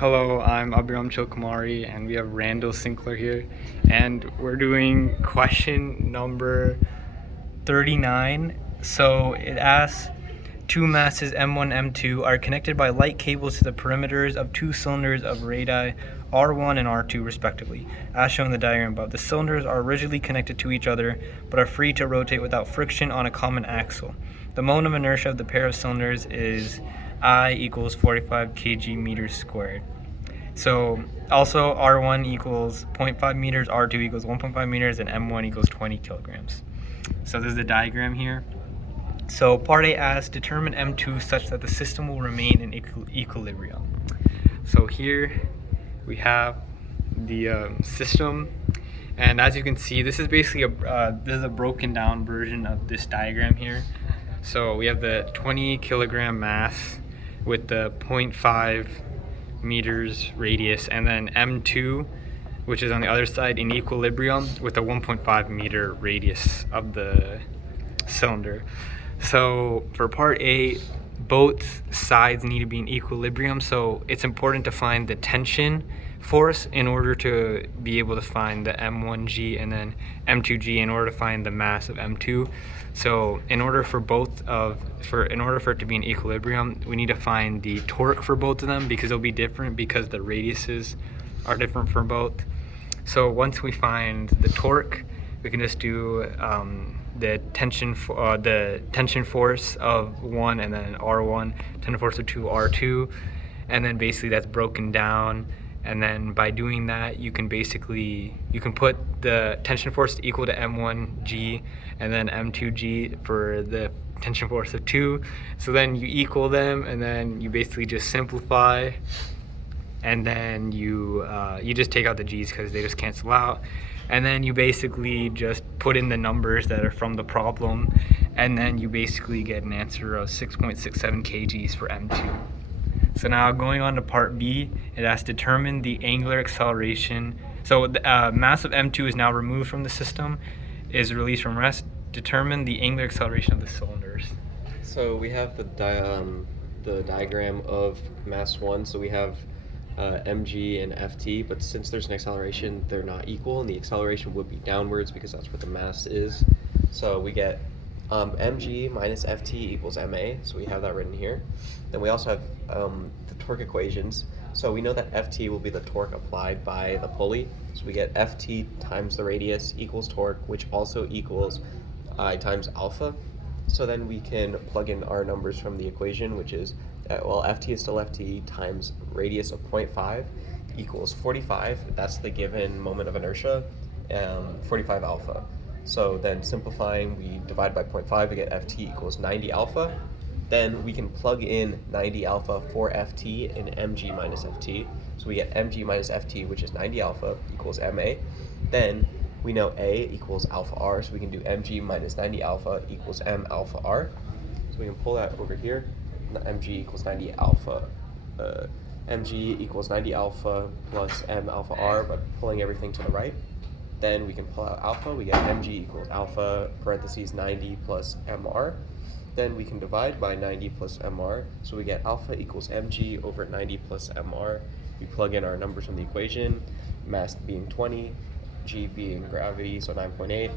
Hello, I'm Abhiram and we have Randall Sinclair here, and we're doing question number 39. So it asks, two masses M1, M2 are connected by light cables to the perimeters of two cylinders of radii R1 and R2 respectively, as shown in the diagram above. The cylinders are rigidly connected to each other, but are free to rotate without friction on a common axle. The moment of inertia of the pair of cylinders is I equals 45 kg meters squared. So also R1 equals 0.5 meters, R2 equals 1.5 meters, and M1 equals 20 kilograms. So this is the diagram here. So part A asks, determine M2 such that the system will remain in equilibrium. So here we have the system, and as you can see, this is basically a broken down version of this diagram here. So we have the 20 kilogram mass with the 0.5 meters radius, and then M2, which is on the other side in equilibrium with a 1.5 meter radius of the cylinder. So for part A, both sides need to be in equilibrium, so it's important to find the tension force in order to be able to find the M1G and then M2G in order to find the mass of M2. So in order for it to be in equilibrium, we need to find the torque for both of them, because they'll be different because the radiuses are different for both. So once we find the torque, we can just do the tension force of 1 and then R1, tension force of 2, R2, and then basically that's broken down. And then by doing that, you can put the tension force equal to M1G and then M2G for the tension force of 2. So then you equal them, and then you basically just simplify, and then you just take out the G's because they just cancel out. And then you basically just put in the numbers that are from the problem, and then you basically get an answer of 6.67 kgs for M2. So now going on to part B, it asks determine the angular acceleration. So the mass of M2 is now removed from the system, is released from rest. Determine the angular acceleration of the cylinders. So we have the diagram of mass 1, so we have mg and ft, but since there's an acceleration, they're not equal, and the acceleration would be downwards because that's what the mass is. So we get mg minus ft equals ma, so we have that written here. Then we also have the torque equations. So we know that ft will be the torque applied by the pulley, so we get ft times the radius equals torque, which also equals I times alpha. So then we can plug in our numbers from the equation, which is ft is still ft times radius of 0.5 equals 45. That's the given moment of inertia, 45 alpha. So then simplifying, we divide by 0.5 to get ft equals 90 alpha. Then we can plug in 90 alpha for ft in mg minus ft. So we get mg minus ft, which is 90 alpha, equals ma. Then we know a equals alpha r, so we can do mg minus 90 alpha equals m alpha r. So we can pull that over here. Mg equals 90 alpha. Mg equals 90 alpha plus m alpha r, by pulling everything to the right. Then we can pull out alpha. We get mg equals alpha parentheses 90 plus mr. Then we can divide by 90 plus mr, so we get alpha equals mg over 90 plus mr. We plug in our numbers from the equation, mass being 20, g being gravity, so 9.8,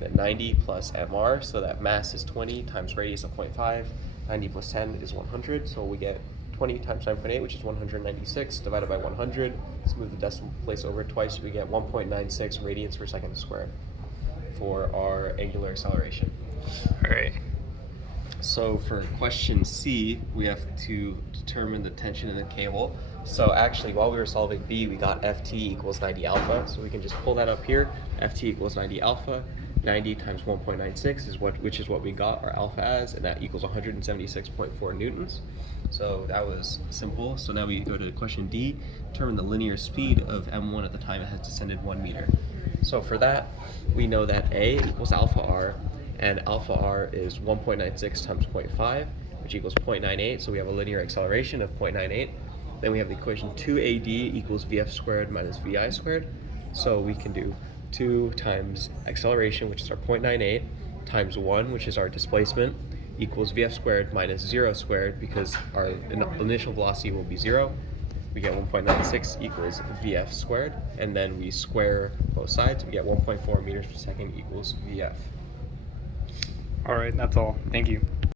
then 90 plus mr, so that mass is 20 times radius of 0.5, 90 plus 10 is 100, so we get 20 times 9.8, which is 196, divided by 100. Let's move the decimal place over twice, we get 1.96 radians per second squared for our angular acceleration. All right. So for question C, we have to determine the tension in the cable. So actually, while we were solving B, we got Ft equals 90 alpha. So we can just pull that up here. Ft equals 90 alpha. 90 times 1.96 which is what we got our alpha as, and that equals 176.4 newtons. So that was simple. So now we go to question D, determine the linear speed of M1 at the time it has descended 1 meter. So for that, we know that A equals alpha r, and alpha r is 1.96 times 0.5, which equals 0.98, so we have a linear acceleration of 0.98. Then we have the equation 2ad equals vf squared minus vi squared, so we can do 2 times acceleration, which is our 0.98, times 1, which is our displacement, equals vf squared minus 0 squared, because our initial velocity will be 0, we get 1.96 equals VF squared, and then we square both sides, we get 1.4 meters per second equals VF. All right, that's all. Thank you.